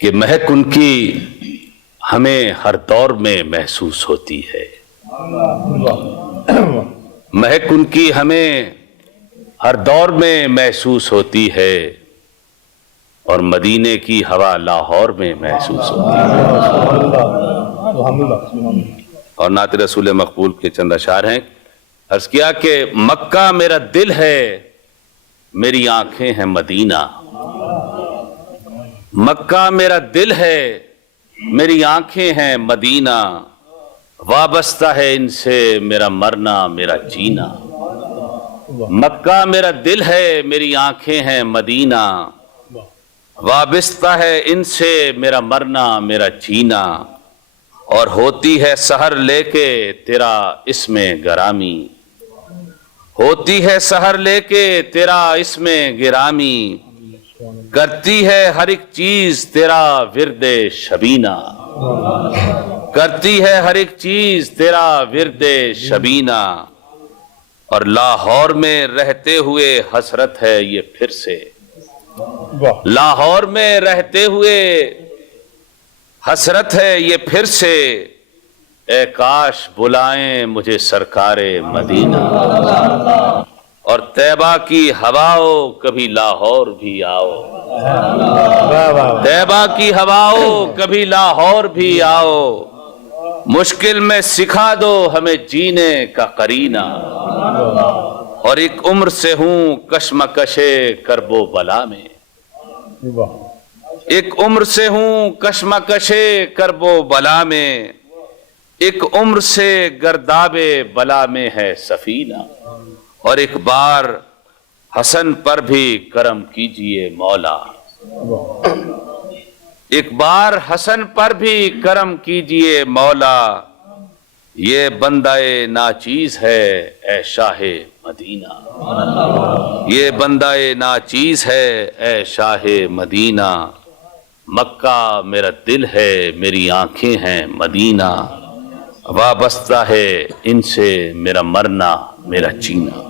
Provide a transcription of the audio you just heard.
کہ مہک ان کی ہمیں ہر دور میں محسوس ہوتی ہے، مہک ان کی ہمیں ہر دور میں محسوس ہوتی ہے، اور مدینے کی ہوا لاہور میں محسوس ہوتی ہے۔ اور نعت رسول مقبول کے چند اشعار ہیں۔ عرض کیا کہ مکہ میرا دل ہے، میری آنکھیں ہیں مدینہ۔ مکہ میرا دل ہے، میری آنکھیں ہیں مدینہ، وابستہ ہے ان سے میرا مرنا میرا جینا۔ مکہ میرا دل ہے، میری آنکھیں ہیں مدینہ، وابستہ ہے ان سے میرا مرنا میرا جینا۔ اور ہوتی ہے سحر لے کے تیرا اسم گرامی، ہوتی ہے سحر لے کے تیرا اسم گرامی، کرتی ہے ہر ایک چیز تیرا ورد شبینہ، کرتی ہے ہر ایک چیز تیرا ورد شبینہ۔ اور لاہور میں رہتے ہوئے حسرت ہے یہ پھر سے، لاہور میں رہتے ہوئے حسرت ہے یہ پھر سے، اے کاش بلائیں مجھے سرکار مدینہ۔ اور طیبہ کی ہواؤ کبھی لاہور بھی آؤ، طیبہ کی ہواؤ کبھی لاہور بھی آؤ، مشکل میں سکھا دو ہمیں جینے کا قرینہ۔ اور ایک عمر سے ہوں کشمکش کرب و بلا میں، ایک عمر سے ہوں کشمکش کرب و بلا میں، ایک عمر سے گرداب بلا میں ہے سفینہ۔ اور ایک بار حسن پر بھی کرم کیجئے مولا، ایک بار حسن پر بھی کرم کیجئے مولا، یہ بندہ ناچیز ہے اے شاہ مدینہ، یہ بندہ ناچیز ہے اے شاہ مدینہ۔ مکہ میرا دل ہے، میری آنکھیں ہیں مدینہ، وابستہ ہے ان سے میرا مرنا میرا جینا۔